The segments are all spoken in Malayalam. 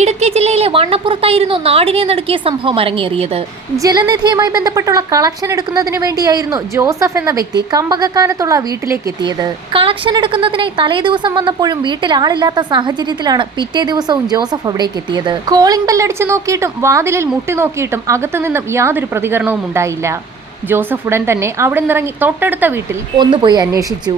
ഇടുക്കി ജില്ലയിലെ വണ്ണപ്പുറത്തായിരുന്നു നാടിനെ നടുക്കിയ സംഭവം അരങ്ങേറിയത്. ജലനിധിയുമായി ബന്ധപ്പെട്ടുള്ള കളക്ഷൻ എടുക്കുന്നതിന് വേണ്ടിയായിരുന്നു ജോസഫ് എന്ന വ്യക്തി കമ്പകക്കാനത്തുള്ള വീട്ടിലേക്ക് എത്തിയത്. കളക്ഷൻ എടുക്കുന്നതിനായി തലേ ദിവസം വന്നപ്പോഴും വീട്ടിൽ ആളില്ലാത്ത സാഹചര്യത്തിലാണ് പിറ്റേ ദിവസവും ജോസഫ് അവിടേക്ക് എത്തിയത്. കോളിംഗ് ബെൽ അടിച്ചു നോക്കിയിട്ടും വാതിലിൽ മുട്ടി നോക്കിയിട്ടും അകത്തു നിന്നും യാതൊരു പ്രതികരണവും ഉണ്ടായില്ല. ജോസഫ് ഉടൻ തന്നെ അവിടെ നിന്നിറങ്ങി തൊട്ടടുത്ത വീട്ടിൽ ഒന്നുപോയി അന്വേഷിച്ചു.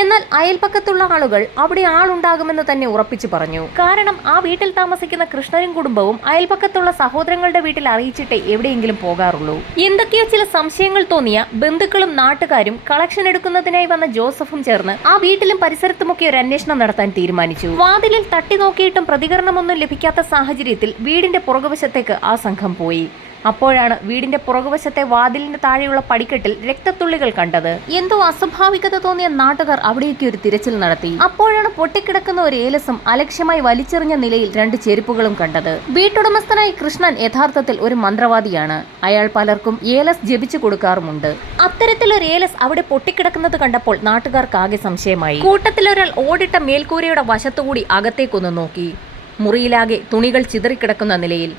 എന്നാൽ അയൽപക്കത്തുള്ള ആളുകൾ അവിടെ ആളുണ്ടാകുമെന്ന് തന്നെ ഉറപ്പിച്ചു പറഞ്ഞു. കാരണം ആ വീട്ടിൽ താമസിക്കുന്ന കൃഷ്ണനും കുടുംബവും അയൽപക്കത്തുള്ള സഹോദരങ്ങളുടെ വീട്ടിൽ അറിയിച്ചിട്ടേ എവിടെയെങ്കിലും പോകാറുള്ളൂ. എന്തൊക്കെയോ ചില സംശയങ്ങൾ തോന്നിയ ബന്ധുക്കളും നാട്ടുകാരും കളക്ഷൻ എടുക്കുന്നതിനായി വന്ന ജോസഫും ചേർന്ന് ആ വീട്ടിലും പരിസരത്തുമൊക്കെ ഒരു അന്വേഷണം നടത്താൻ തീരുമാനിച്ചു. വാതിലിൽ തട്ടി നോക്കിയിട്ടും പ്രതികരണമൊന്നും ലഭിക്കാത്ത സാഹചര്യത്തിൽ വീടിന്റെ പുറകുവശത്തേക്ക് ആ സംഘം പോയി. അപ്പോഴാണ് വീടിന്റെ പുറകുവശത്തെ വാതിലിന്റെ താഴെയുള്ള പടിക്കെട്ടിൽ രക്തത്തുള്ളികൾ കണ്ടത്. എന്തോ അസ്വാഭാവികത തോന്നിയ നാട്ടുകാർ അവിടേക്ക് ഒരു തിരച്ചിൽ നടത്തി. അപ്പോഴാണ് പൊട്ടിക്കിടക്കുന്ന ഒരു ഏലസും അലക്ഷ്യമായി വലിച്ചെറിഞ്ഞ നിലയിൽ രണ്ട് ചെരുപ്പുകളും കണ്ടത്. വീട്ടുടമസ്ഥനായ കൃഷ്ണൻ യഥാർത്ഥത്തിൽ ഒരു മന്ത്രവാദിയാണ്. അയാൾ പലർക്കും ഏലസ് ജപിച്ചു കൊടുക്കാറുമുണ്ട്. അത്തരത്തിലൊരു ഏലസ് അവിടെ പൊട്ടിക്കിടക്കുന്നത് കണ്ടപ്പോൾ നാട്ടുകാർക്ക് ആകെ സംശയമായി. കൂട്ടത്തിലൊരാൾ ഓടിട്ട മേൽക്കൂരയുടെ വശത്തുകൂടി അകത്തേക്കൊന്ന് നോക്കി. മുറിയിലാകെ തുണികൾ ചിതറിക്കിടക്കുന്ന നിലയിൽ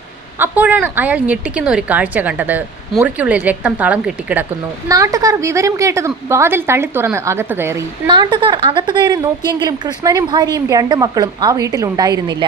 അപ്പോഴാണ് അയാൾ ഞെട്ടിക്കുന്ന ഒരു കാഴ്ച കണ്ടത്. മുറിക്കുള്ളിൽ രക്തം തളം കെട്ടിക്കിടക്കുന്നു. നാട്ടുകാർ വിവരം കേട്ടതും വാതിൽ തള്ളി തുറന്ന് അകത്ത് കയറി. നാട്ടുകാർ അകത്ത് കയറി നോക്കിയെങ്കിലും കൃഷ്ണനും ഭാര്യയും രണ്ട് മക്കളും ആ വീട്ടിലുണ്ടായിരുന്നില്ല.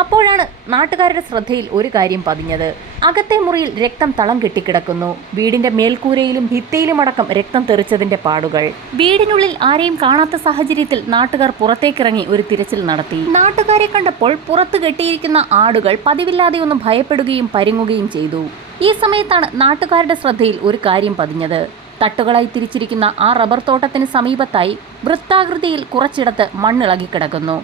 അപ്പോഴാണ് നാട്ടുകാരുടെ ശ്രദ്ധയിൽ ഒരു കാര്യം പതിഞ്ഞത്. അകത്തെ മുറിയിൽ രക്തം തളം കെട്ടിക്കിടക്കുന്നു. വീടിന്റെ മേൽക്കൂരയിലും ഭിത്തിയിലുമടക്കം രക്തം തെറിച്ചതിന്റെ പാടുകൾ. വീടിനുള്ളിൽ ആരെയും കാണാത്ത സാഹചര്യത്തിൽ നാട്ടുകാർ പുറത്തേക്കിറങ്ങി ഒരു തിരച്ചിൽ നടത്തി. നാട്ടുകാരെ കണ്ടപ്പോൾ പുറത്ത് കെട്ടിയിരിക്കുന്ന ആടുകൾ പതിവില്ലാതെ ഒന്ന് ഭയപ്പെടുകയും പരുങ്ങുകയും ചെയ്തു. ഈ സമയത്താണ് നാട്ടുകാരുടെ ശ്രദ്ധയിൽ ഒരു കാര്യം പതിഞ്ഞത്. തട്ടുകളായി തിരിച്ചിരിക്കുന്ന ആ റബ്ബർ തോട്ടത്തിന് സമീപത്തായി വൃത്താകൃതിയിൽ കുറച്ചിടത്ത് മണ്ണിളകി കിടക്കുന്നു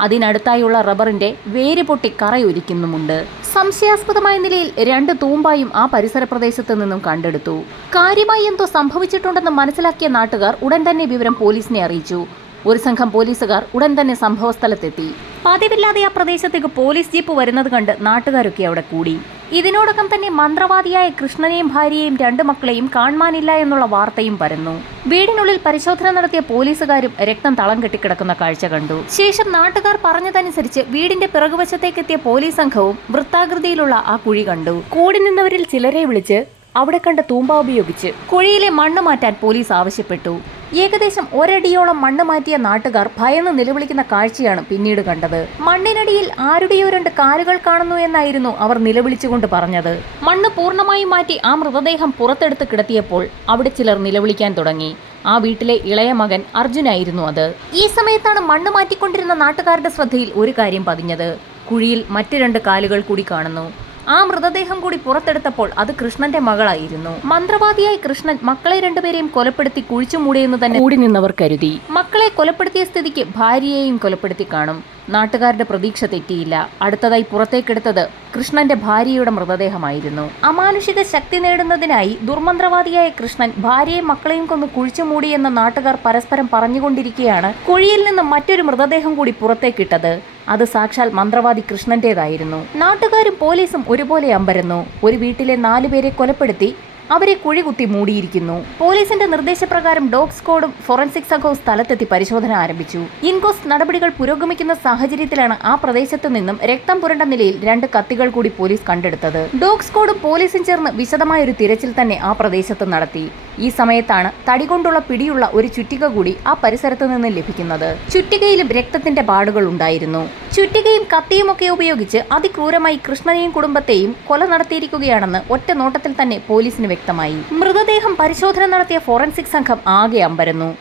അതിനടുത്തായുള്ള റബ്ബറിന്റെ വേര് പൊട്ടി കറയൊലിക്കുന്നുമുണ്ട്. സംശയാസ്പദമായ നിലയിൽ രണ്ട് തൂമ്പായും ആ പരിസര പ്രദേശത്ത് നിന്നും കണ്ടെടുത്തു. കാര്യമായി എന്തോ സംഭവിച്ചിട്ടുണ്ടെന്ന് മനസ്സിലാക്കിയ നാട്ടുകാർ ഉടൻ തന്നെ വിവരം പോലീസിനെ അറിയിച്ചു. ഒരു സംഘം പോലീസുകാർ ഉടൻ തന്നെ സംഭവസ്ഥലത്തെത്തി. പതിവില്ലാതെ ആ പ്രദേശത്തേക്ക് പോലീസ് ജീപ്പ് വരുന്നത് കണ്ട് നാട്ടുകാരൊക്കെ അവിടെ കൂടി. ഇതിനോടകം തന്നെ മന്ത്രവാദിയായ കൃഷ്ണനെയും ഭാര്യയെയും രണ്ട് മക്കളെയും കാണുവാനില്ല എന്നുള്ള വാർത്തയും പരന്നു. വീടിനുള്ളിൽ പരിശോധന നടത്തിയ പോലീസുകാരും രക്തം തളം കെട്ടിക്കിടക്കുന്ന കാഴ്ച കണ്ടു. ശേഷം നാട്ടുകാർ പറഞ്ഞതനുസരിച്ച് വീടിന്റെ പിറകുവശത്തേക്കെത്തിയ പോലീസ് സംഘവും വൃത്താകൃതിയിലുള്ള ആ കുഴി കണ്ടു. കൂടി നിന്നവരിൽ ചിലരെ വിളിച്ച് അവിടെ കണ്ട തൂമ്പ ഉപയോഗിച്ച് കുഴിയിലെ മണ്ണ് മാറ്റാൻ പോലീസ് ആവശ്യപ്പെട്ടു. ഏകദേശം ഒരടിയോളം മണ്ണ് മാറ്റിയ നാട്ടുകാർ ഭയന്ന് നിലവിളിക്കുന്ന കാഴ്ചയാണ് പിന്നീട് കണ്ടത്. മണ്ണിനടിയിൽ ആരുടെയോ രണ്ട് കാലുകൾ കാണുന്നു എന്നായിരുന്നു അവർ നിലവിളിച്ചുകൊണ്ട് പറഞ്ഞത്. മണ്ണ് പൂർണമായും മാറ്റി ആ മൃതദേഹം പുറത്തെടുത്ത് കിടത്തിയപ്പോൾ അവിടെ ചിലർ നിലവിളിക്കാൻ തുടങ്ങി. ആ വീട്ടിലെ ഇളയ മകൻ അർജുനായിരുന്നു അത്. ഈ സമയത്താണ് മണ്ണ് മാറ്റിക്കൊണ്ടിരുന്ന നാട്ടുകാരുടെ ശ്രദ്ധയിൽ ഒരു കാര്യം പതിഞ്ഞത്. കുഴിയിൽ മറ്റു രണ്ട് കാലുകൾ കൂടി കാണുന്നു. ആ മൃതദേഹം കൂടി പുറത്തെടുത്തപ്പോൾ അത് കൃഷ്ണന്റെ മകളായിരുന്നു. മന്ത്രവാദിയായി കൃഷ്ണൻ മക്കളെ രണ്ടുപേരെയും കൊലപ്പെടുത്തി കുഴിച്ചു മൂടിയെന്ന് തന്നെ കൂടി നിന്നവർ കരുതി. മക്കളെ കൊലപ്പെടുത്തിയ സ്ഥിതിക്ക് ഭാര്യയെയും കൊലപ്പെടുത്തി കാണും. നാട്ടുകാരുടെ പ്രതീക്ഷ തെറ്റിയില്ല. അടുത്തതായി പുറത്തേക്കെടുത്തത് കൃഷ്ണന്റെ ഭാര്യയുടെ മൃതദേഹമായിരുന്നു. അമാനുഷിക ശക്തി നേടുന്നതിനായി ദുർമന്ത്രവാദിയായ കൃഷ്ണൻ ഭാര്യയും മക്കളെയും കൊന്ന് കുഴിച്ചു മൂടിയെന്ന് നാട്ടുകാർ പരസ്പരം പറഞ്ഞുകൊണ്ടിരിക്കെയാണ് കുഴിയിൽ നിന്ന് മറ്റൊരു മൃതദേഹം കൂടി പുറത്തേക്കിട്ടത്. അത് സാക്ഷാൽ മന്ത്രവാദി കൃഷ്ണന്റേതായിരുന്നു. നാട്ടുകാരും പോലീസും ഒരുപോലെ അമ്പരന്നു. ഒരു വീട്ടിലെ നാലുപേരെ കൊലപ്പെടുത്തി അവരെ കുഴികുത്തി മൂടിയിരിക്കുന്നു. പോലീസിന്റെ നിർദ്ദേശപ്രകാരം ഡോഗ് സ്ക്വാഡും ഫോറൻസിക് സംഘവും സ്ഥലത്തെത്തി പരിശോധന ആരംഭിച്ചു. ഇൻകോസ് നടപടികൾ പുരോഗമിക്കുന്ന സാഹചര്യത്തിലാണ് ആ പ്രദേശത്തു നിന്നും രക്തം പുരണ്ട നിലയിൽ രണ്ട് കത്തികൾ കൂടി പോലീസ് കണ്ടെടുത്തത്. ഡോഗ് സ്ക്വാഡും പോലീസും ചേർന്ന് വിശദമായ ഒരു തിരച്ചിൽ തന്നെ ആ പ്രദേശത്ത് നടത്തി. ഈ സമയത്താണ് തടികൊണ്ടുള്ള പിടിയുള്ള ഒരു ചുറ്റിക കൂടി ആ പരിസരത്ത് നിന്ന് ലഭിക്കുന്നത്. ചുറ്റികയിലും രക്തത്തിന്റെ പാടുകൾ ഉണ്ടായിരുന്നു. ചുറ്റികയും കത്തിയുമൊക്കെ ഉപയോഗിച്ച് അതിക്രൂരമായി കൃഷ്ണനെയും കുടുംബത്തെയും കൊല നടത്തിയിരിക്കുകയാണെന്ന് ഒറ്റ നോട്ടത്തിൽ തന്നെ പോലീസിന് വ്യക്തമായി. മൃതദേഹം പരിശോധന നടത്തിയ ഫോറൻസിക് സംഘം ആകെ അമ്പരന്നു.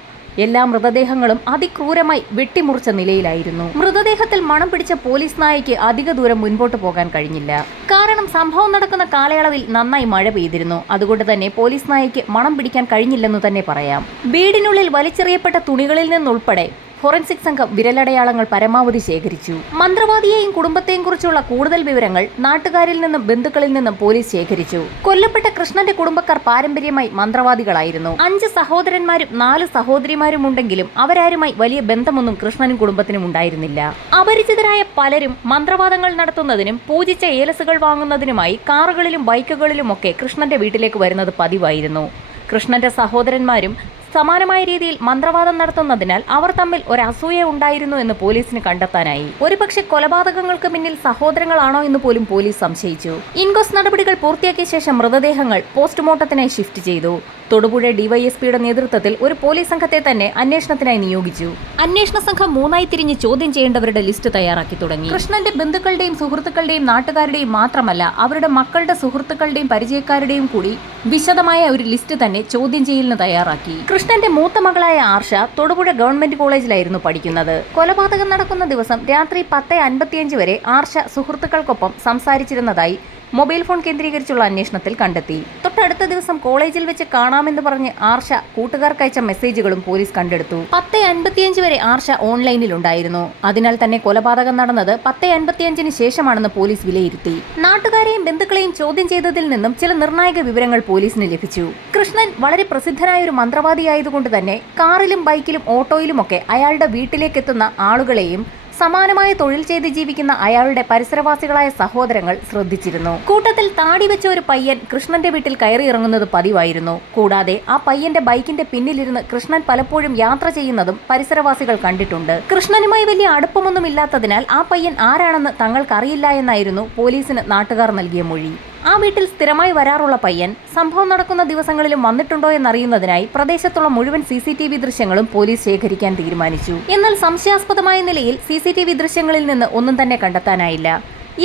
എല്ലാ മൃതദേഹങ്ങളും അതിക്രൂരമായി വെട്ടിമുറിച്ച നിലയിലായിരുന്നു. മൃതദേഹത്തിൽ മണം പിടിച്ച പോലീസ് നായയ്ക്ക് അധിക ദൂരം മുൻപോട്ട് പോകാൻ കഴിഞ്ഞില്ല. കാരണം സംഭവം നടക്കുന്ന കാലയളവിൽ നന്നായി മഴ പെയ്തിരുന്നു. അതുകൊണ്ട് തന്നെ പോലീസ് നായയ്ക്ക് മണം പിടിക്കാൻ കഴിഞ്ഞില്ലെന്ന് തന്നെ പറയാം. വീടിനുള്ളിൽ വലിച്ചെറിയപ്പെട്ട തുണികളിൽ നിന്നുൾപ്പെടെ ഫോറൻസിക് സംഘം വിരലടയാളങ്ങൾ പരമാവധി ശേഖരിച്ചു. മന്ത്രവാദിയെയും കുടുംബത്തെയും കുറിച്ചുള്ള കൂടുതൽ വിവരങ്ങൾ നാട്ടുകാരിൽ നിന്നും ബന്ധുക്കളിൽ നിന്നും പോലീസ് ശേഖരിച്ചു. കൊല്ലപ്പെട്ട കൃഷ്ണന്റെ കുടുംബക്കാർ പാരമ്പര്യമായി മന്ത്രവാദികളായിരുന്നു. അഞ്ച് സഹോദരന്മാരും നാല് സഹോദരിമാരും ഉണ്ടെങ്കിലും അവരാരുമായി വലിയ ബന്ധമൊന്നും കൃഷ്ണനും കുടുംബത്തിനും ഉണ്ടായിരുന്നില്ല. അപരിചിതരായ പലരും മന്ത്രവാദങ്ങൾ നടത്തുന്നതിനും പൂജിച്ച ഏലസുകൾ വാങ്ങുന്നതിനുമായി കാറുകളിലും ബൈക്കുകളിലുമൊക്കെ കൃഷ്ണന്റെ വീട്ടിലേക്ക് വരുന്നത് പതിവായിരുന്നു. കൃഷ്ണന്റെ സഹോദരന്മാരും സമാനമായ രീതിയിൽ മന്ത്രവാദം നടത്തുന്നതിനാൽ അവർ തമ്മിൽ ഒരു അസൂയ ഉണ്ടായിരുന്നു എന്ന് പോലീസിന് കണ്ടെത്താനായി. ഒരുപക്ഷെ കൊലപാതകങ്ങൾക്ക് പിന്നിൽ സഹോദരങ്ങളാണോ എന്ന് പോലും പോലീസ് സംശയിച്ചു. ഇൻകോസ് നടപടികൾ പൂർത്തിയാക്കിയ ശേഷം മൃതദേഹങ്ങൾ പോസ്റ്റ്മോർട്ടത്തിനായി ഷിഫ്റ്റ് ചെയ്തു. തൊടുപുഴ ഡിവൈഎസ്പിയുടെ നേതൃത്വത്തിൽ ഒരു പോലീസ് സംഘത്തെ തന്നെ അന്വേഷണത്തിനായി നിയോഗിച്ചു. അന്വേഷണ സംഘം മൂന്നായി തിരിഞ്ഞ് ചോദ്യം ചെയ്യേണ്ടവരുടെ ലിസ്റ്റ് തയ്യാറാക്കി തുടങ്ങി. കൃഷ്ണന്റെ ബന്ധുക്കളുടെയും സുഹൃത്തുക്കളുടെയും നാട്ടുകാരുടെയും മാത്രമല്ല അവരുടെ മക്കളുടെ സുഹൃത്തുക്കളുടെയും പരിചയക്കാരുടെയും കൂടി വിശദമായ ഒരു ലിസ്റ്റ് തന്നെ ചോദ്യം ചെയ്യലിന് തയ്യാറാക്കി. കൃഷ്ണന്റെ മൂത്ത മകളായ ആർഷ തൊടുപുഴ ഗവൺമെന്റ് കോളേജിലായിരുന്നു പഠിക്കുന്നത്. കൊലപാതകം നടക്കുന്ന ദിവസം രാത്രി പത്ത് അൻപത്തിയഞ്ച് വരെ ആർഷ സുഹൃത്തുക്കൾക്കൊപ്പം സംസാരിച്ചിരുന്നതായി മൊബൈൽ ഫോൺ കേന്ദ്രീകരിച്ചുള്ള അന്വേഷണത്തിൽ കണ്ടെത്തി. തൊട്ടടുത്ത ദിവസം കോളേജിൽ വെച്ച് കാണാമെന്ന് പറഞ്ഞ് ആർഷ കൂട്ടുകാർക്ക് അയച്ച മെസ്സേജുകളും പോലീസ് കണ്ടെടുത്തു. പത്ത് അൻപത്തിയഞ്ച് വരെ ആർഷ ഓൺലൈനിൽ ഉണ്ടായിരുന്നു അതിനാൽ തന്നെ കൊലപാതകം നടന്നത് പത്ത് അൻപത്തിയഞ്ചിന് ശേഷമാണെന്ന് പോലീസ് വിലയിരുത്തി. നാട്ടുകാരെയും ബന്ധുക്കളെയും ചോദ്യം ചെയ്തതിൽ നിന്നും ചില നിർണായക വിവരങ്ങൾ പോലീസിന് ലഭിച്ചു. കൃഷ്ണൻ വളരെ പ്രസിദ്ധനായ ഒരു മന്ത്രവാദിയായതുകൊണ്ട് തന്നെ കാറിലും ബൈക്കിലും ഓട്ടോയിലുമൊക്കെ അയാളുടെ വീട്ടിലേക്കെത്തുന്ന ആളുകളെയും സമാനമായ തൊഴിൽ ചെയ്ത് ജീവിക്കുന്ന അയാളുടെ പരിസരവാസികളായ സഹോദരങ്ങൾ ശ്രദ്ധിച്ചിരുന്നു. കൂട്ടത്തിൽ താടി വെച്ച ഒരു പയ്യൻ കൃഷ്ണന്റെ വീട്ടിൽ കയറിയിറങ്ങുന്നത് പതിവായിരുന്നു. കൂടാതെ ആ പയ്യന്റെ ബൈക്കിന്റെ പിന്നിലിരുന്ന് കൃഷ്ണൻ പലപ്പോഴും യാത്ര ചെയ്യുന്നതും പരിസരവാസികൾ കണ്ടിട്ടുണ്ട്. കൃഷ്ണനുമായി വലിയ അടുപ്പമൊന്നും ഇല്ലാത്തതിനാൽ ആ പയ്യൻ ആരാണെന്ന് തങ്ങൾക്കറിയില്ല എന്നായിരുന്നു പോലീസിന് നാട്ടുകാർ നൽകിയ മൊഴി. ആ വീട്ടിൽ സ്ഥിരമായി വരാറുള്ള പയ്യൻ സംഭവം നടക്കുന്ന ദിവസങ്ങളിലും വന്നിട്ടുണ്ടോ എന്നറിയുന്നതിനായി പ്രദേശത്തുള്ള മുഴുവൻ സി സി ടി വി ദൃശ്യങ്ങളും പോലീസ് ശേഖരിക്കാൻ തീരുമാനിച്ചു. എന്നാൽ സംശയാസ്പദമായ നിലയിൽ സി സി ടി വി ദൃശ്യങ്ങളിൽ നിന്ന് ഒന്നും തന്നെ കണ്ടെത്താനായില്ല.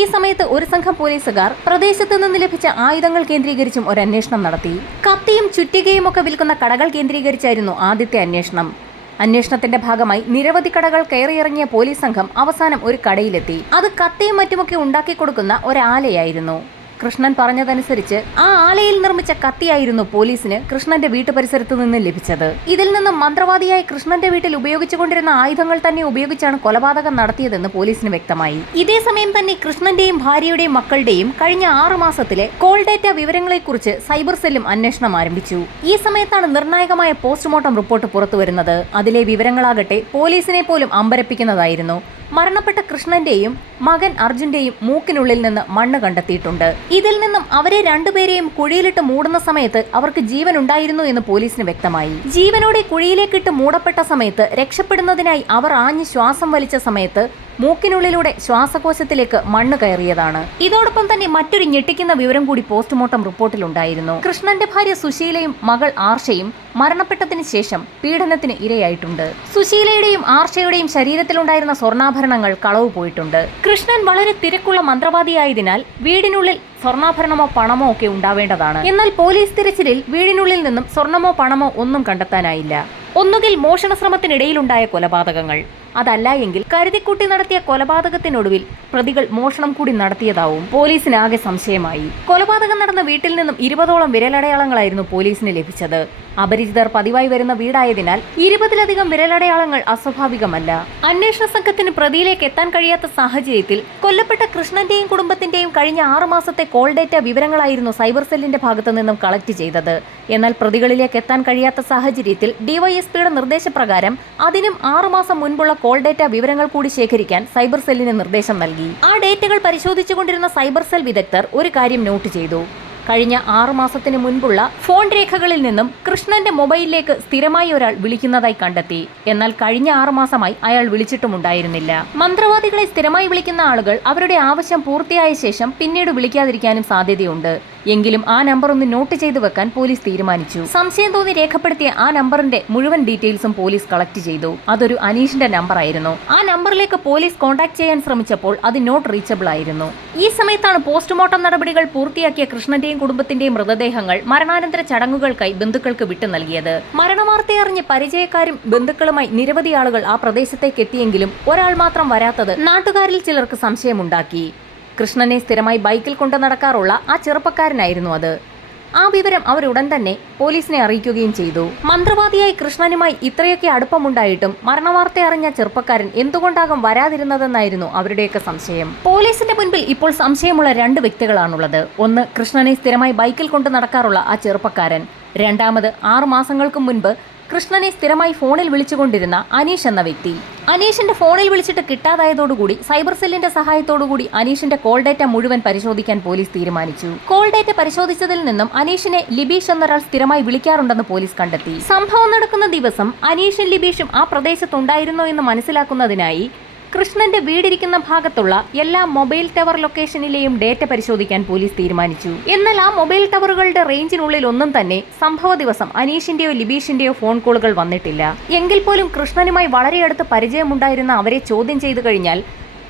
ഈ സമയത്ത് ഒരു സംഘം പോലീസുകാർ പ്രദേശത്ത് നിന്ന് ലഭിച്ച ആയുധങ്ങൾ കേന്ദ്രീകരിച്ചും ഒരു അന്വേഷണം നടത്തി. കത്തിയും ചുറ്റികയും ഒക്കെ വിൽക്കുന്ന കടകൾ കേന്ദ്രീകരിച്ചായിരുന്നു ആദ്യത്തെ അന്വേഷണം. അന്വേഷണത്തിന്റെ ഭാഗമായി നിരവധി കടകൾ കയറിയിറങ്ങിയ പോലീസ് സംഘം അവസാനം ഒരു കടയിലെത്തി. അത് കത്തിയും മറ്റുമൊക്കെ ഉണ്ടാക്കി കൊടുക്കുന്ന ഒരാലയായിരുന്നു. കൃഷ്ണൻ പറഞ്ഞതനുസരിച്ച് ആ ആലയിൽ നിർമ്മിച്ച കത്തിയായിരുന്നു പോലീസിന് കൃഷ്ണന്റെ വീട്ടു പരിസരത്ത് നിന്ന് ലഭിച്ചത്. ഇതിൽ നിന്നും മന്ത്രവാദിയായി കൃഷ്ണന്റെ വീട്ടിൽ ഉപയോഗിച്ചുകൊണ്ടിരുന്ന ആയുധങ്ങൾ തന്നെ ഉപയോഗിച്ചാണ് കൊലപാതകം നടത്തിയതെന്ന് പോലീസിന് വ്യക്തമായി. ഇതേ സമയം തന്നെ കൃഷ്ണന്റെയും ഭാര്യയുടെയും മക്കളുടെയും കഴിഞ്ഞ ആറു മാസത്തിലെ കോൾ ഡേറ്റ വിവരങ്ങളെക്കുറിച്ച് സൈബർ സെല്ലും അന്വേഷണം ആരംഭിച്ചു. ഈ സമയത്താണ് നിർണായകമായ പോസ്റ്റ്മോർട്ടം റിപ്പോർട്ട് പുറത്തുവരുന്നത്. അതിലെ വിവരങ്ങളാകട്ടെ പോലീസിനെ പോലും അമ്പരപ്പിക്കുന്നതായിരുന്നു. മരണപ്പെട്ട കൃഷ്ണന്റെയും മകൻ അർജുന്റെയും മൂക്കിനുള്ളിൽ നിന്ന് മണ്ണ് കണ്ടെത്തിയിട്ടുണ്ട്. ഇതിൽ നിന്നും അവരെ രണ്ടുപേരെയും കുഴിയിലിട്ട് മൂടുന്ന സമയത്ത് അവർക്ക് ജീവൻ ഉണ്ടായിരുന്നു എന്ന് പോലീസിന് വ്യക്തമായി. ജീവനോടെ കുഴിയിലേക്കിട്ട് മൂടപ്പെട്ട സമയത്ത് രക്ഷപ്പെടുന്നതിനായി അവർ ആഞ്ഞ് ശ്വാസം വലിച്ച സമയത്ത് മൂക്കിനുള്ളിലൂടെ ശ്വാസകോശത്തിലേക്ക് മണ്ണ് കയറിയതാണ്. ഇതോടൊപ്പം തന്നെ മറ്റൊരു ഞെട്ടിക്കുന്ന വിവരം കൂടി പോസ്റ്റ്മോർട്ടം റിപ്പോർട്ടിലുണ്ടായിരുന്നു. കൃഷ്ണന്റെ ഭാര്യ സുശീലയും മകൾ ആർഷയും മരണപ്പെട്ടതിന് ശേഷം പീഡനത്തിന് ഇരയായിട്ടുണ്ട്. സുശീലയുടെയും ആർഷയുടെയും ശരീരത്തിലുണ്ടായിരുന്ന സ്വർണാഭരണങ്ങൾ കളവ് പോയിട്ടുണ്ട്. കൃഷ്ണൻ വളരെ തിരക്കുള്ള മന്ത്രവാദിയായതിനാൽ വീടിനുള്ളിൽ സ്വർണാഭരണമോ പണമോ ഒക്കെ ഉണ്ടാവേണ്ടതാണ്. എന്നാൽ പോലീസ് തിരച്ചിലിൽ വീടിനുള്ളിൽ നിന്നും സ്വർണമോ പണമോ ഒന്നും കണ്ടെത്താനായില്ല. ഒന്നുകിൽ മോഷണ ശ്രമത്തിനിടയിലുണ്ടായ കൊലപാതകങ്ങൾ. അതല്ല എങ്കിൽ കരുതിക്കുട്ടി നടത്തിയ കൊലപാതകത്തിനൊടുവിൽ പ്രതികൾ മോഷണം കൂടി നടത്തിയതാവും. പോലീസിന് ആകെ സംശയമായി. കൊലപാതകം നടന്ന വീട്ടിൽ നിന്നും ഇരുപതോളം വിരലടയാളങ്ങളായിരുന്നു പോലീസിന് ലഭിച്ചത്. അപരിചിതർ പതിവായി വരുന്ന വീടായതിനാൽ ഇരുപതിലധികം വിരലടയാളങ്ങൾ അസ്വാഭാവികമല്ല. അന്വേഷണ സംഘത്തിന് പ്രതിയിലേക്ക് എത്താൻ കഴിയാത്ത സാഹചര്യത്തിൽ കൊല്ലപ്പെട്ട കൃഷ്ണന്റെയും കുടുംബത്തിന്റെയും കഴിഞ്ഞ ആറു മാസത്തെ കോൾ ഡേറ്റ വിവരങ്ങളായിരുന്നു സൈബർ സെല്ലിന്റെ ഭാഗത്തു നിന്നും കളക്ട് ചെയ്തത്. എന്നാൽ പ്രതികളിലേക്ക് എത്താൻ കഴിയാത്ത സാഹചര്യത്തിൽ ഡിവൈഎസ്പിയുടെ നിർദ്ദേശപ്രകാരം അതിനും ആറുമാസം മുൻപുള്ള കോൾ ഡേറ്റ വിവരങ്ങൾ കൂടി ശേഖരിക്കാൻ സൈബർ സെല്ലിന് നിർദ്ദേശം നൽകി. ആ ഡേറ്റകൾ പരിശോധിച്ചുകൊണ്ടിരുന്ന സൈബർ സെൽ വിദഗ്ധർ ഒരു കാര്യം നോട്ട് ചെയ്തു. കഴിഞ്ഞ ആറു മാസത്തിന് മുൻപുള്ള ഫോൺ രേഖകളിൽ നിന്നും കൃഷ്ണന്റെ മൊബൈലിലേക്ക് സ്ഥിരമായി ഒരാൾ വിളിക്കുന്നതായി കണ്ടെത്തി. എന്നാൽ കഴിഞ്ഞ ആറു മാസമായി അയാൾ വിളിച്ചിട്ടുമുണ്ടായിരുന്നില്ല. മന്ത്രവാദികളെ സ്ഥിരമായി വിളിക്കുന്ന ആളുകൾ അവരുടെ ആവശ്യം പൂർത്തിയായ ശേഷം പിന്നീട് വിളിക്കാതിരിക്കാനും സാധ്യതയുണ്ട്. എങ്കിലും ആ നമ്പർ ഒന്ന് നോട്ട് ചെയ്തു വെക്കാൻ പോലീസ് തീരുമാനിച്ചു. സംശയം തോന്നി രേഖപ്പെടുത്തിയ ആ നമ്പറിന്റെ മുഴുവൻ ഡീറ്റെയിൽസും പോലീസ് കളക്ട് ചെയ്തു. അതൊരു അനീഷിന്റെ നമ്പർ ആയിരുന്നു. ആ നമ്പറിലേക്ക് പോലീസ് കോൺടാക്ട് ചെയ്യാൻ ശ്രമിച്ചപ്പോൾ അത് നോട്ട് റീച്ചബിൾ ആയിരുന്നു. ഈ സമയത്താണ് പോസ്റ്റ്മോർട്ടം നടപടികൾ പൂർത്തിയാക്കിയ കൃഷ്ണന്റെയും കുടുംബത്തിന്റെയും മൃതദേഹങ്ങൾ മരണാനന്തര ചടങ്ങുകൾക്കായി ബന്ധുക്കൾക്ക് വിട്ടു നൽകിയത്. മരണവാർത്ത അറിഞ്ഞ് പരിചയക്കാരും ബന്ധുക്കളുമായി നിരവധി ആളുകൾ ആ പ്രദേശത്തേക്ക് എത്തിയെങ്കിലും ഒരാൾ മാത്രം വരാത്തത് നാട്ടുകാരിൽ ചിലർക്ക് സംശയമുണ്ടാക്കി. കൃഷ്ണനെ സ്ഥിരമായി ബൈക്കിൽ കൊണ്ട് നടക്കാറുള്ള ആ ചെറുപ്പക്കാരനായിരുന്നു അത്. ആ വിവരം അവരുടൻ തന്നെ പോലീസിനെ അറിയിക്കുകയും ചെയ്തു. മന്ത്രവാദിയായി കൃഷ്ണനുമായി ഇത്രയൊക്കെ അടുപ്പമുണ്ടായിട്ടും മരണവാർത്ത അറിഞ്ഞ ചെറുപ്പക്കാരൻ എന്തുകൊണ്ടാകും വരാതിരുന്നതെന്നായിരുന്നു അവരുടെയൊക്കെ സംശയം. പോലീസിന്റെ മുൻപിൽ ഇപ്പോൾ സംശയമുള്ള രണ്ട് വ്യക്തികളാണുള്ളത്. ഒന്ന് കൃഷ്ണനെ സ്ഥിരമായി ബൈക്കിൽ കൊണ്ട് നടക്കാറുള്ള ആ ചെറുപ്പക്കാരൻ. രണ്ടാമത് ആറു മാസങ്ങൾക്കും മുൻപ് കൃഷ്ണനെ സ്ഥിരമായി ഫോണിൽ വിളിച്ചുകൊണ്ടിരുന്ന അനീഷ് എന്ന വ്യക്തി. അനീഷിന്റെ ഫോണിൽ വിളിച്ചിട്ട് കിട്ടാതായതോടുകൂടി സൈബർ സെല്ലിന്റെ സഹായത്തോടുകൂടി അനീഷിന്റെ കോൾ ഡേറ്റ മുഴുവൻ പരിശോധിക്കാൻ പോലീസ് തീരുമാനിച്ചു. കോൾ ഡേറ്റ പരിശോധിച്ചതിൽ നിന്നും അനീഷിനെ ലിബീഷ് എന്നൊരാൾ സ്ഥിരമായി വിളിക്കാറുണ്ടെന്ന് പോലീസ് കണ്ടെത്തി. സംഭവം നടക്കുന്ന ദിവസം അനീഷും ലിബീഷും ആ പ്രദേശത്തുണ്ടായിരുന്നോ എന്ന് മനസ്സിലാക്കുന്നതിനായി കൃഷ്ണന്റെ വീടിരിക്കുന്ന ഭാഗത്തുള്ള എല്ലാ മൊബൈൽ ടവർ ലൊക്കേഷനിലെയും ഡേറ്റ പരിശോധിക്കാൻ പോലീസ് തീരുമാനിച്ചു. എന്നാൽ ആ മൊബൈൽ ടവറുകളുടെ റേഞ്ചിനുള്ളിൽ ഒന്നും തന്നെ സംഭവ ദിവസം അനീഷിന്റെയോ ലിബീഷിന്റെയോ ഫോൺ കോളുകൾ വന്നിട്ടില്ല. എങ്കിൽ പോലും കൃഷ്ണനുമായി വളരെ അടുത്ത് പരിചയമുണ്ടായിരുന്ന അവരെ ചോദ്യം ചെയ്തു കഴിഞ്ഞാൽ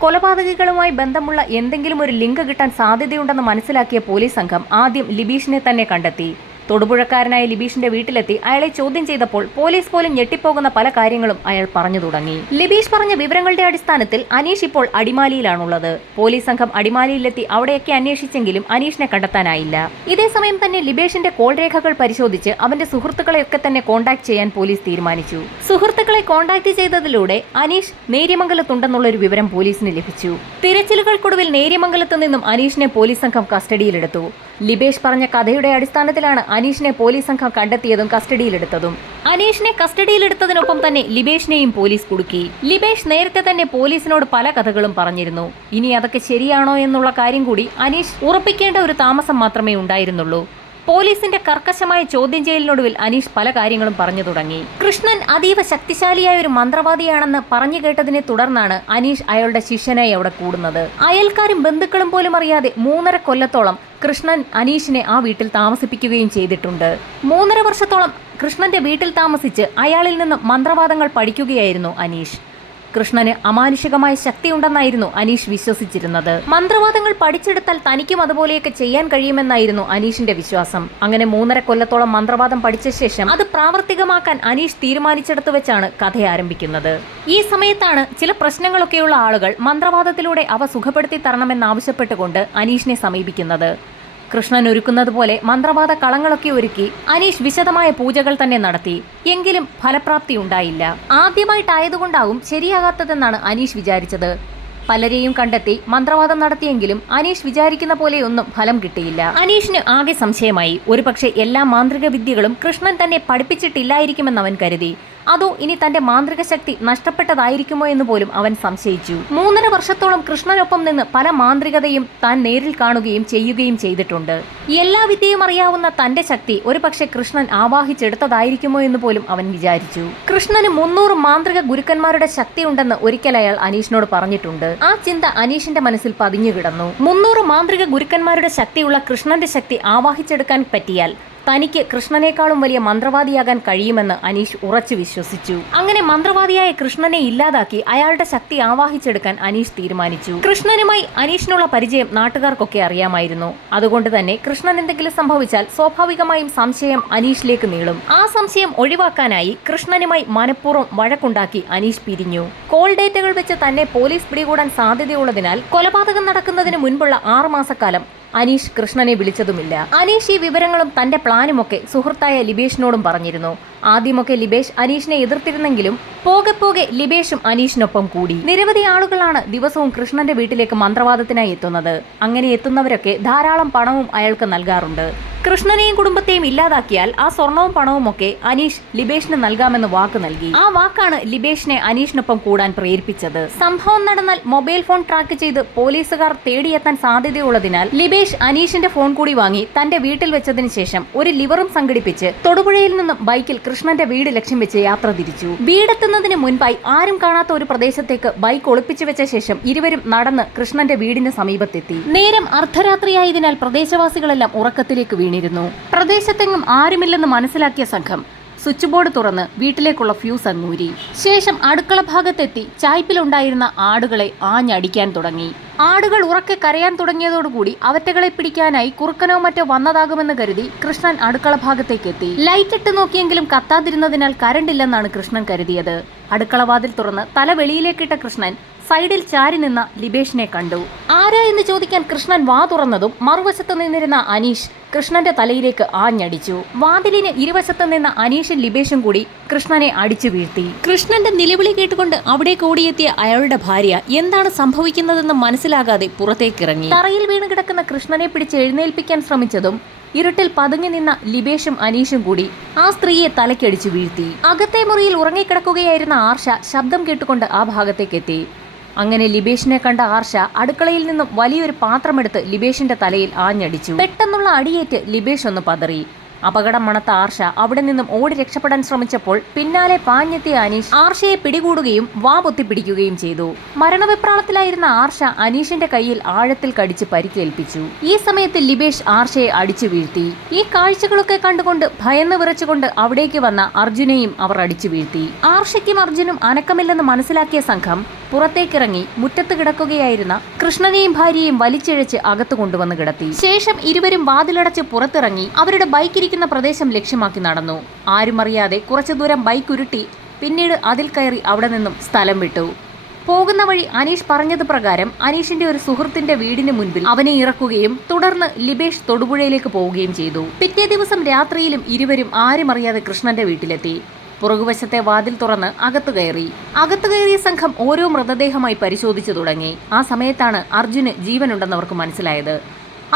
കൊലപാതകികളുമായി ബന്ധമുള്ള എന്തെങ്കിലും ഒരു ലിങ്ക് കിട്ടാൻ സാധ്യതയുണ്ടെന്ന് മനസ്സിലാക്കിയ പോലീസ് സംഘം ആദ്യം ലിബീഷിനെ തന്നെ കണ്ടെത്തി. തൊടുപുഴക്കാരനായ ലിബീഷിന്റെ വീട്ടിലെത്തി അയാളെ ചോദ്യം ചെയ്തപ്പോൾ പോലീസ് പോലും ഞെട്ടിപ്പോകുന്ന പല കാര്യങ്ങളും അയാൾ പറഞ്ഞു തുടങ്ങി. ലിബീഷ് പറഞ്ഞ വിവരങ്ങളുടെ അടിസ്ഥാനത്തിൽ അനീഷ് ഇപ്പോൾ അടിമാലിയിലാണുള്ളത്. പോലീസ് സംഘം അടിമാലിയിലെത്തി അവിടെയൊക്കെ അന്വേഷിച്ചെങ്കിലും അനീഷിനെ കണ്ടെത്താനായില്ല. ഇതേസമയം തന്നെ ലിബേഷിന്റെ കോൾ രേഖകൾ പരിശോധിച്ച് അവന്റെ സുഹൃത്തുക്കളെയൊക്കെ തന്നെ കോൺടാക്ട് ചെയ്യാൻ പോലീസ് തീരുമാനിച്ചു. സുഹൃത്തുക്കളെ കോൺടാക്ട് ചെയ്തതിലൂടെ അനീഷ് നേര്യമംഗലത്തുണ്ടെന്നുള്ള ഒരു വിവരം പോലീസിന് ലഭിച്ചു. തിരച്ചിലുകൾക്കൊടുവിൽ നേര്യമംഗലത്ത് നിന്നും അനീഷിനെ പോലീസ് സംഘം കസ്റ്റഡിയിലെടുത്തു. ലിബേഷ് പറഞ്ഞ കഥയുടെ അടിസ്ഥാനത്തിലാണ് അനീഷിനെ പോലീസ് സംഘം കണ്ടെത്തിയതും കസ്റ്റഡിയിലെടുത്തതും. അനീഷിനെ കസ്റ്റഡിയിലെടുത്തതിനൊപ്പം തന്നെ ലിബേഷിനെയും പോലീസ് കുടുക്കി. ലിബേഷ് നേരത്തെ തന്നെ പോലീസിനോട് പല കഥകളും പറഞ്ഞിരുന്നു. ഇനി അതൊക്കെ ശരിയാണോ എന്നുള്ള കാര്യം കൂടി അനീഷ് ഉറപ്പിക്കേണ്ട ഒരു താമസം മാത്രമേ ഉണ്ടായിരുന്നുള്ളൂ. പോലീസിന്റെ കർക്കശമായ ചോദ്യം ചെയ്യലിനൊടുവിൽ അനീഷ് പല കാര്യങ്ങളും പറഞ്ഞു തുടങ്ങി. കൃഷ്ണൻ അതീവ ശക്തിശാലിയായ ഒരു മന്ത്രവാദിയാണെന്ന് പറഞ്ഞു കേട്ടതിനെ തുടർന്നാണ് അനീഷ് അയാളുടെ ശിഷ്യനായി അവിടെ കൂടുന്നത്. അയൽക്കാരും ബന്ധുക്കളും പോലും അറിയാതെ മൂന്നര കൊല്ലത്തോളം കൃഷ്ണൻ അനീഷിനെ ആ വീട്ടിൽ താമസിപ്പിക്കുകയും ചെയ്തിട്ടുണ്ട്. മൂന്നര വർഷത്തോളം കൃഷ്ണന്റെ വീട്ടിൽ താമസിച്ച് അയാളിൽ നിന്ന് മന്ത്രവാദങ്ങൾ പഠിക്കുകയായിരുന്നു അനീഷ്. കൃഷ്ണന് അമാനുഷികമായ ശക്തിയുണ്ടെന്നായിരുന്നു അനീഷ് വിശ്വസിച്ചിരുന്നത്. മന്ത്രവാദങ്ങൾ പഠിച്ചെടുത്താൽ തനിക്കും അതുപോലെയൊക്കെ ചെയ്യാൻ കഴിയുമെന്നായിരുന്നു അനീഷിന്റെ വിശ്വാസം. അങ്ങനെ മൂന്നര കൊല്ലത്തോളം മന്ത്രവാദം പഠിച്ച ശേഷം അത് പ്രാവർത്തികമാക്കാൻ അനീഷ് തീരുമാനിച്ചെടുത്തു വെച്ചാണ് കഥ ആരംഭിക്കുന്നത്. ഈ സമയത്താണ് ചില പ്രശ്നങ്ങളൊക്കെയുള്ള ആളുകൾ മന്ത്രവാദത്തിലൂടെ അവ സുഖപ്പെടുത്തി തരണമെന്നാവശ്യപ്പെട്ടുകൊണ്ട് അനീഷിനെ സമീപിക്കുന്നത്. കൃഷ്ണൻ ഒരുക്കുന്നത് പോലെ മന്ത്രവാദ കളങ്ങളൊക്കെ ഒരുക്കി അനീഷ് വിശദമായ പൂജകൾ തന്നെ നടത്തി. എങ്കിലും ഫലപ്രാപ്തി ഉണ്ടായില്ല. ആദ്യമായിട്ടായതുകൊണ്ടാവും ശരിയാകാത്തതെന്നാണ് അനീഷ് വിചാരിച്ചത്. പലരെയും കണ്ടെത്തി മന്ത്രവാദം നടത്തിയെങ്കിലും അനീഷ് വിചാരിക്കുന്ന പോലെയൊന്നും ഫലം കിട്ടിയില്ല. അനീഷിന് ആകെ സംശയമായി. ഒരുപക്ഷെ എല്ലാ മാന്ത്രിക വിദ്യകളും കൃഷ്ണൻ തന്നെ പഠിപ്പിച്ചിട്ടില്ലായിരിക്കുമെന്ന് അവൻ കരുതി. അതോ ഇനി തന്റെ മാന്ത്രിക ശക്തി നഷ്ടപ്പെട്ടതായിരിക്കുമോ എന്ന് പോലും അവൻ സംശയിച്ചു. മൂന്നര വർഷത്തോളം കൃഷ്ണനൊപ്പം നിന്ന് പല മാന്ത്രികതയും താൻ നേരിൽ കാണുകയും ചെയ്യുകയും ചെയ്തിട്ടുണ്ട്. എല്ലാ വിദ്യയും അറിയാവുന്ന തന്റെ ശക്തി ഒരുപക്ഷെ കൃഷ്ണൻ ആവാഹിച്ചെടുത്തതായിരിക്കുമോ എന്ന് പോലും അവൻ വിചാരിച്ചു. കൃഷ്ണന് മുന്നൂറ് മാന്ത്രിക ഗുരുക്കന്മാരുടെ ശക്തി ഉണ്ടെന്ന് ഒരിക്കൽ അയാൾ അനീഷിനോട് പറഞ്ഞിട്ടുണ്ട്. ആ ചിന്ത അനീഷിന്റെ മനസ്സിൽ പതിഞ്ഞു കിടന്നു മുന്നൂറ് മാന്ത്രിക ഗുരുക്കന്മാരുടെ ശക്തിയുള്ള കൃഷ്ണന്റെ ശക്തി ആവാഹിച്ചെടുക്കാൻ പറ്റിയാൽ തനിക്ക് കൃഷ്ണനേക്കാളും വലിയ മന്ത്രവാദിയാകാൻ കഴിയുമെന്ന് അനീഷ് ഉറച്ചു വിശ്വസിച്ചു. അങ്ങനെ മന്ത്രവാദിയായ കൃഷ്ണനെ ഇല്ലാതാക്കി അയാളുടെ ശക്തി ആവാഹിച്ചെടുക്കാൻ അനീഷ് തീരുമാനിച്ചു. കൃഷ്ണനുമായി അനീഷിനുള്ള പരിചയം നാട്ടുകാർക്കൊക്കെ അറിയാമായിരുന്നു. അതുകൊണ്ട് തന്നെ കൃഷ്ണൻ എന്തെങ്കിലും സംഭവിച്ചാൽ സ്വാഭാവികമായും സംശയം അനീഷിലേക്ക് നീളും. ആ സംശയം ഒഴിവാക്കാനായി കൃഷ്ണനുമായി മനഃപൂർവം വഴക്കുണ്ടാക്കി അനീഷ് പിരിഞ്ഞു. കോൾ ഡേറ്റകൾ വെച്ച് തന്നെ പോലീസ് പിടികൂടാൻ സാധ്യതയുള്ളതിനാൽ കൊലപാതകം നടക്കുന്നതിന് മുൻപുള്ള ആറുമാസക്കാലം അനീഷ് കൃഷ്ണനെ വിളിച്ചതുമില്ല. അനീഷ് ഈ വിവരങ്ങളും തന്റെ പ്ലാനുമൊക്കെ സുഹൃത്തായ ലിബേഷിനോടും പറഞ്ഞിരുന്നു. ആദ്യമൊക്കെ ലിബേഷ് അനീഷിനെ എതിർത്തിരുന്നെങ്കിലും പോകെ പോകെ ലിബേഷും അനീഷിനൊപ്പം കൂടി. നിരവധി ആളുകളാണ് ദിവസവും കൃഷ്ണന്റെ വീട്ടിലേക്ക് മന്ത്രവാദത്തിനായി എത്തുന്നത്. അങ്ങനെ എത്തുന്നവരൊക്കെ ധാരാളം പണവും അയാൾക്ക് നൽകാറുണ്ട്. കൃഷ്ണനെയും കുടുംബത്തെയും ഇല്ലാതാക്കിയാൽ ആ സ്വർണവും പണവും ഒക്കെ അനീഷ് ലിബേഷിന് നൽകാമെന്ന് വാക്ക് നൽകി. ആ വാക്കാണ് ലിബേഷിനെ അനീഷിനൊപ്പം കൂടാൻ പ്രേരിപ്പിച്ചത്. സംഭവം നടന്നാൽ മൊബൈൽ ഫോൺ ട്രാക്ക് ചെയ്ത് പോലീസുകാർ തേടിയെത്താൻ സാധ്യതയുള്ളതിനാൽ ലിബേഷ് അനീഷിന്റെ ഫോൺ കൂടി വാങ്ങി തന്റെ വീട്ടിൽ വെച്ചതിന് ശേഷം ഒരു ലിവറും സംഘടിപ്പിച്ച് തൊടുപുഴയിൽ നിന്നും ബൈക്കിൽ കൃഷ്ണന്റെ വീട് ലക്ഷ്യം വെച്ച് യാത്ര തിരിച്ചു. വീടെത്തുന്നതിന് മുൻപായി ആരും കാണാത്ത ഒരു പ്രദേശത്തേക്ക് ബൈക്ക് ഒളിപ്പിച്ചു വെച്ച ശേഷം ഇരുവരും നടന്ന് കൃഷ്ണന്റെ വീടിന് സമീപത്തെത്തി. നേരം അർദ്ധരാത്രിയായതിനാൽ പ്രദേശവാസികളെല്ലാം ഉറക്കത്തിലേക്ക് വീണിരുന്നു. പ്രദേശത്തെങ്ങും ആരുമില്ലെന്ന് മനസ്സിലാക്കിയ സംഘം സ്വിച്ച് ബോർഡ് തുറന്ന് വീട്ടിലേക്കുള്ള ഫ്യൂസ് അങ്ങൂരി ശേഷം അടുക്കള ഭാഗത്തെത്തി ചായ്പിലുണ്ടായിരുന്ന ആടുകളെ ആഞ്ഞടിക്കാൻ തുടങ്ങി. ആടുകൾ ഉറക്കെ കരയാൻ തുടങ്ങിയതോടുകൂടി അവറ്റകളെ പിടിക്കാനായി കുറുക്കനോ മറ്റോ വന്നതാകുമെന്ന് കരുതി കൃഷ്ണൻ അടുക്കള ഭാഗത്തേക്ക് എത്തി ലൈറ്റ് ഇട്ട് നോക്കിയെങ്കിലും കത്താതിരുന്നതിനാൽ കരണ്ടില്ലെന്നാണ് കൃഷ്ണൻ കരുതിയത്. അടുക്കളവാതിൽ തുറന്ന് തല വെളിയിലേക്കിട്ട കൃഷ്ണൻ സൈഡിൽ ചാരി നിന്ന ലിബേഷിനെ കണ്ടു. ആരാ? എന്ന് ചോദിക്കാൻ കൃഷ്ണൻ വാ തുറന്നതും മറുവശത്ത് നിന്നിരുന്ന അനീഷ് കൃഷ്ണന്റെ തലയിലേക്ക് ആഞ്ഞടിച്ചു. വാതിലിന് ഇരുവശത്ത് നിന്ന അനീഷും ലിബേഷും കൂടി കൃഷ്ണനെ അടിച്ചു വീഴ്ത്തി. കൃഷ്ണന്റെ നിലവിളി കേട്ടുകൊണ്ട് അവിടെ കൂടിയെത്തിയ അയാളുടെ ഭാര്യ എന്താണ് സംഭവിക്കുന്നതെന്ന് മനസ്സിലാകാതെ പുറത്തേക്കിറങ്ങി. തറയിൽ വീണ് കിടക്കുന്ന കൃഷ്ണനെ പിടിച്ച് എഴുന്നേൽപ്പിക്കാൻ ശ്രമിച്ചതും ഇരുട്ടിൽ പതുങ്ങി നിന്ന ലിബേഷും അനീഷും കൂടി ആ സ്ത്രീയെ തലക്കടിച്ചു വീഴ്ത്തി. അകത്തെ മുറിയിൽ ഉറങ്ങിക്കിടക്കുകയായിരുന്ന ആർഷ ശബ്ദം കേട്ടുകൊണ്ട് ആ ഭാഗത്തേക്കെത്തി. അങ്ങനെ ലിബേഷിനെ കണ്ട ആർഷ അടുക്കളയിൽ നിന്നും വലിയൊരു പാത്രമെടുത്ത് ലിബേഷിന്റെ തലയിൽ ആഞ്ഞടിച്ചു. പെട്ടെന്നുള്ള അടിയേറ്റ് ലിബേഷ് ഒന്ന് പതറി. അപകടം മണത്ത ആർഷ അവിടെ നിന്നും ഓടി രക്ഷപ്പെടാൻ ശ്രമിച്ചപ്പോൾ പിന്നാലെ പാഞ്ഞെത്തിയ അനീഷ് ആർഷയെ പിടികൂടുകയും വാ പൊത്തിപ്പിടിക്കുകയും ചെയ്തു. മരണവിപ്രാളത്തിലായിരുന്ന ആർഷ അനീഷിന്റെ കയ്യിൽ ആഴത്തിൽ കടിച്ച് പരിക്കേൽപ്പിച്ചു. ഈ സമയത്ത് ലിബേഷ് ആർഷയെ അടിച്ചു വീഴ്ത്തി. ഈ കാഴ്ചകളൊക്കെ കണ്ടുകൊണ്ട് ഭയന്ന് വിറച്ചുകൊണ്ട് അവിടേക്ക് വന്ന അർജുനെയും അവർ അടിച്ചു വീഴ്ത്തി. ആർഷയ്ക്കും അർജുനും അനക്കമില്ലെന്ന് മനസ്സിലാക്കിയ സംഘം പുറത്തേക്കിറങ്ങി മുറ്റത്ത് കിടക്കുകയായിരുന്ന കൃഷ്ണനെയും ഭാര്യയെയും വലിച്ചിഴച്ച് അകത്തു കൊണ്ടുവന്ന് കിടത്തി. ശേഷം ഇരുവരും വാതിലടച്ച് പുറത്തിറങ്ങി അവരുടെ ബൈക്ക് ഇരിക്കുന്ന പ്രദേശം ലക്ഷ്യമാക്കി നടന്നു. ആരുമറിയാതെ കുറച്ചു ദൂരം ബൈക്ക് ഉരുട്ടി പിന്നീട് അതിൽ കയറി അവിടെ നിന്നും സ്ഥലം വിട്ടു. പോകുന്ന വഴി അനീഷ് പറഞ്ഞത് പ്രകാരം അനീഷിന്റെ ഒരു സുഹൃത്തിന്റെ വീടിന് മുൻപിൽ അവനെ ഇറക്കുകയും തുടർന്ന് ലിബേഷ് തൊടുപുഴയിലേക്ക് പോവുകയും ചെയ്തു. പിറ്റേ ദിവസം രാത്രിയിലും ഇരുവരും ആരും അറിയാതെ കൃഷ്ണന്റെ വീട്ടിലെത്തി. പുറകുവശത്തെ വാതിൽ തുറന്ന് അകത്തു കയറി. അകത്തു കയറിയ സംഘം ഓരോ മൃതദേഹമായി പരിശോധിച്ചു തുടങ്ങി. ആ സമയത്താണ് അർജുന് ജീവനുണ്ടെന്നവർക്ക് മനസ്സിലായത്.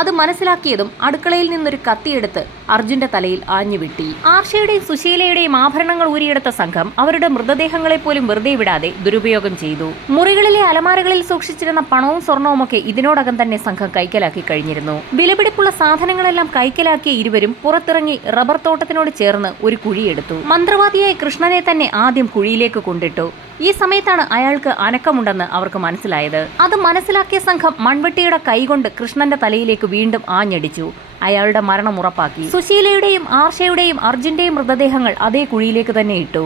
അത് മനസ്സിലാക്കിയതും അടുക്കളയിൽ നിന്നൊരു കത്തിയെടുത്ത് അർജുന്റെ തലയിൽ ആഞ്ഞു വിട്ടി. ആർഷയുടെയും സുശീലയുടെയും ആഭരണങ്ങൾ ഊരിയെടുത്ത സംഘം അവരുടെ മൃതദേഹങ്ങളെ പോലും വെറുതെ വിടാതെ ദുരുപയോഗം ചെയ്തു. മുറികളിലെ അലമാരകളിൽ സൂക്ഷിച്ചിരുന്ന പണവും സ്വർണവുമൊക്കെ ഇതിനോടകം തന്നെ സംഘം കൈക്കലാക്കി കഴിഞ്ഞിരുന്നു. വിലപിടിപ്പുള്ള സാധനങ്ങളെല്ലാം കൈക്കലാക്കിയ ഇരുവരും പുറത്തിറങ്ങി റബ്ബർ തോട്ടത്തിനോട് ചേർന്ന് ഒരു കുഴിയെടുത്തു. മന്ത്രവാദിയായ കൃഷ്ണനെ തന്നെ ആദ്യം കുഴിയിലേക്ക് കൊണ്ടിട്ടു. ഈ സമയത്താണ് അയാൾക്ക് അനക്കമുണ്ടെന്ന് അവർക്ക് മനസ്സിലായത്. അത് മനസ്സിലാക്കിയ സംഘം മൺവെട്ടിയുടെ കൈകൊണ്ട് കൃഷ്ണന്റെ തലയിലേക്ക് വീണ്ടും ആഞ്ഞടിച്ചു. അയാളുടെ മരണം ഉറപ്പാക്കി. സുശീലയുടെയും ആർഷയുടെയും അർജുന്റെയും മൃതദേഹങ്ങൾ അതേ കുഴിയിലേക്ക് തന്നെ ഇട്ടു.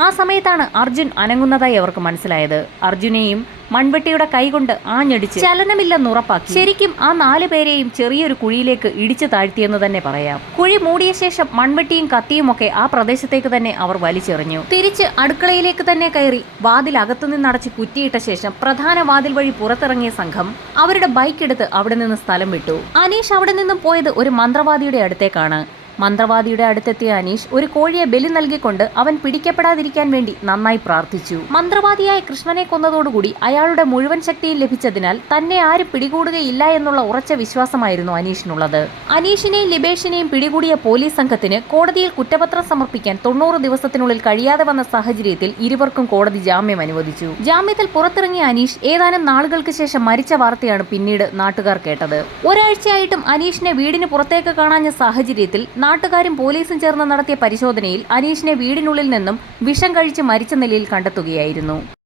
ആ സമയത്താണ് അർജുൻ അനങ്ങുന്നതായി അവർക്ക് മനസ്സിലായത്. അർജുനെയും മൺവെട്ടിയുടെ കൈകൊണ്ട് ആഞ്ഞടിച്ച് ചലനമില്ലെന്ന് ഉറപ്പാക്കി. ശരിക്കും ആ നാല് പേരെയും ചെറിയൊരു കുഴിയിലേക്ക് ഇടിച്ചു താഴ്ത്തിയെന്ന് തന്നെ പറയാം. കുഴി മൂടിയ ശേഷം മൺവെട്ടിയും കത്തിയും ഒക്കെ ആ പ്രദേശത്തേക്ക് തന്നെ അവർ വലിച്ചെറിഞ്ഞു. തിരിച്ച് അടുക്കളയിലേക്ക് തന്നെ കയറി വാതിൽ അകത്തുനിന്നടച്ച് കുറ്റിയിട്ട ശേഷം പ്രധാന വാതിൽ വഴി പുറത്തിറങ്ങിയ സംഘം അവരുടെ ബൈക്ക് എടുത്ത് അവിടെ നിന്ന് സ്ഥലം വിട്ടു. അനീഷ് അവിടെ നിന്നും പോയത് ഒരു മന്ത്രവാദിയുടെ അടുത്തേക്കാണ്. മന്ത്രവാദിയുടെ അടുത്തെത്തിയ അനീഷ് ഒരു കോഴിയെ ബലി നൽകിക്കൊണ്ട് അവൻ പിടിക്കപ്പെടാതിരിക്കാൻ വേണ്ടി നന്നായി പ്രാർത്ഥിച്ചു. മന്ത്രവാദിയായ കൃഷ്ണനെ കൊന്നതോടുകൂടി അയാളുടെ മുഴുവൻ ശക്തിയും ലഭിച്ചതിനാൽ തന്നെ ആരും പിടികൂടുകയില്ല എന്നുള്ള ഉറച്ച വിശ്വാസമായിരുന്നു അനീഷിനുള്ളത്. അനീഷിനെയും ലിബേഷിനെയും പിടികൂടിയ പോലീസ് സംഘത്തിന് കോടതിയിൽ കുറ്റപത്രം സമർപ്പിക്കാൻ തൊണ്ണൂറ് ദിവസത്തിനുള്ളിൽ കഴിയാതെ വന്ന സാഹചര്യത്തിൽ ഇരുവർക്കും കോടതി ജാമ്യം അനുവദിച്ചു. ജാമ്യത്തിൽ പുറത്തിറങ്ങിയ അനീഷ് ഏതാനും നാളുകൾക്ക് ശേഷം മരിച്ച വാർത്തയാണ് പിന്നീട് നാട്ടുകാർ കേട്ടത്. ഒരാഴ്ചയായിട്ടും അനീഷിനെ വീടിന് പുറത്തേക്ക് കാണാഞ്ഞ സാഹചര്യത്തിൽ നാട്ടുകാരും പോലീസും ചേർന്ന് നടത്തിയ പരിശോധനയിൽ അനീഷിനെ വീടിനുള്ളിൽ നിന്നും വിഷം കഴിച്ച് മരിച്ച നിലയിൽ കണ്ടെത്തുകയായിരുന്നു